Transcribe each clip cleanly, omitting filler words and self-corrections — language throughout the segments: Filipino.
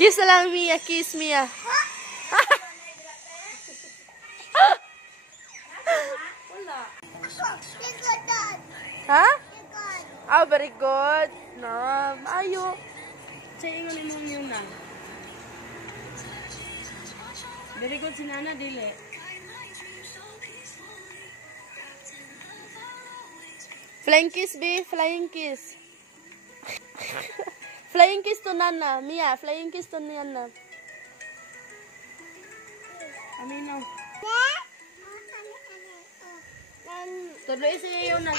Kiss na lang, Mia. Kiss, Mia. Ha? Oh, very good. No, ayo. Sa ingon mo yung na. Very good si Nana, dili. Flying kiss, B. Flying kiss. Flying kiss to Nana. Mia, flying kiss to Nana. Aminaw. Tudloy siya yun na.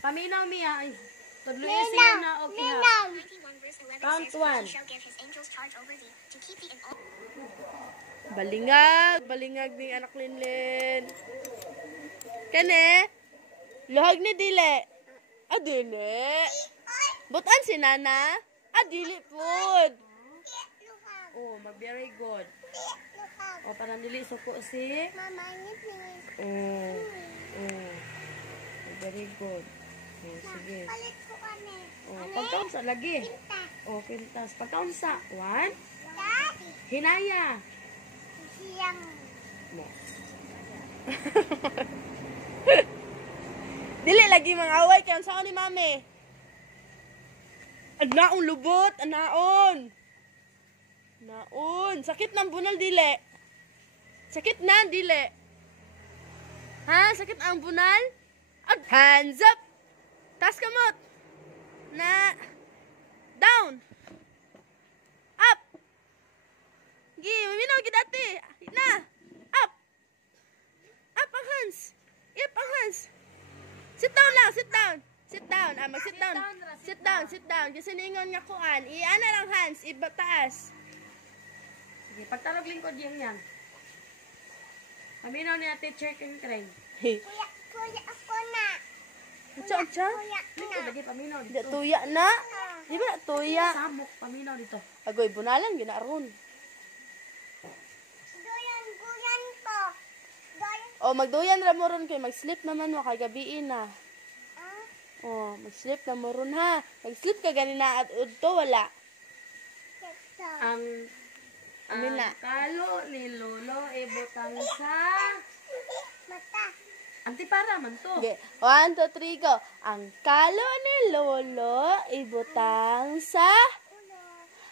Paminaw, Mia. Ay, tudloy siya yun na. Okay ha. Count 1. Balingag. Balingag ni anak Linlin. Kane? Luhag ni Dile. Ah, Dile. Butan si Nana? Ah, Dili food. Oh, very good. O, parang dili suko si. Oh. Very good. Oh, sige. Oh, pagkaunsa lagi. Oh, pintas. Pagkaunsa. 1. Hinaya. Mo. Dili lagi mga away kaya saan ni Mami? Anaon lubot, anaon. Naon, sakit ng bunal Dili. Sakit na Dili. Ha, sakit ang bunal? Hands up. Taas kamot. Na down. Up. Gi, maminaw gid ate. Na. Up. Up ang hands. Up ang hands. Sit down lang, sit down. Sit down. Ah, mag-sit down. Sit down, sit down. Kasi ningon nga kuan. I-ana lang hands, iba taas. Sige, pagtalog lingkod yan. Paminaw ni Ate Cher King Craig. Kuya ako na. Unsa unsa? Lingkod lagi paminaw Di dito. tuya na. Di ba tuya? Samok paminaw dito. Agoy bunalan ginaron. Doyan ko. O magduyan ra mo ron kay mag-sleep naman mo kay gabi na. Oh, mag-sleep na mo ron ha. Mag-sleep ka ganina at udto wala. Ang Amin na. kalo ni Lolo ibutang sa Mata. antipara man to. Okay. 1, 2, 3, go. Ang kalo ni Lolo ibutang sa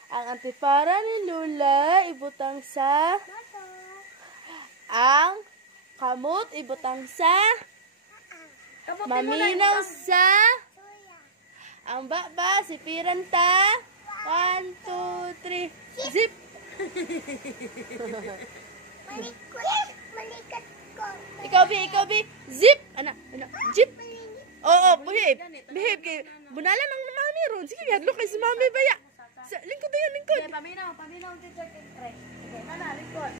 ang antipara ni Lula ibutang sa ang kamot ibutang sa Kamutin mo na maminaw ibutang. sa ang baba si Piranta. 1, 2, 3. Zip. Malikat ko. Ikaw bi. Zip. Ana. Zip. Oo, behave. Behave kay bunalan ng mami ron. Sige, hadlo kay si mami baya. Sa lingkod yan, lingkod. Okay, paminaw Teacher King Craig. Okay, nana lingkod.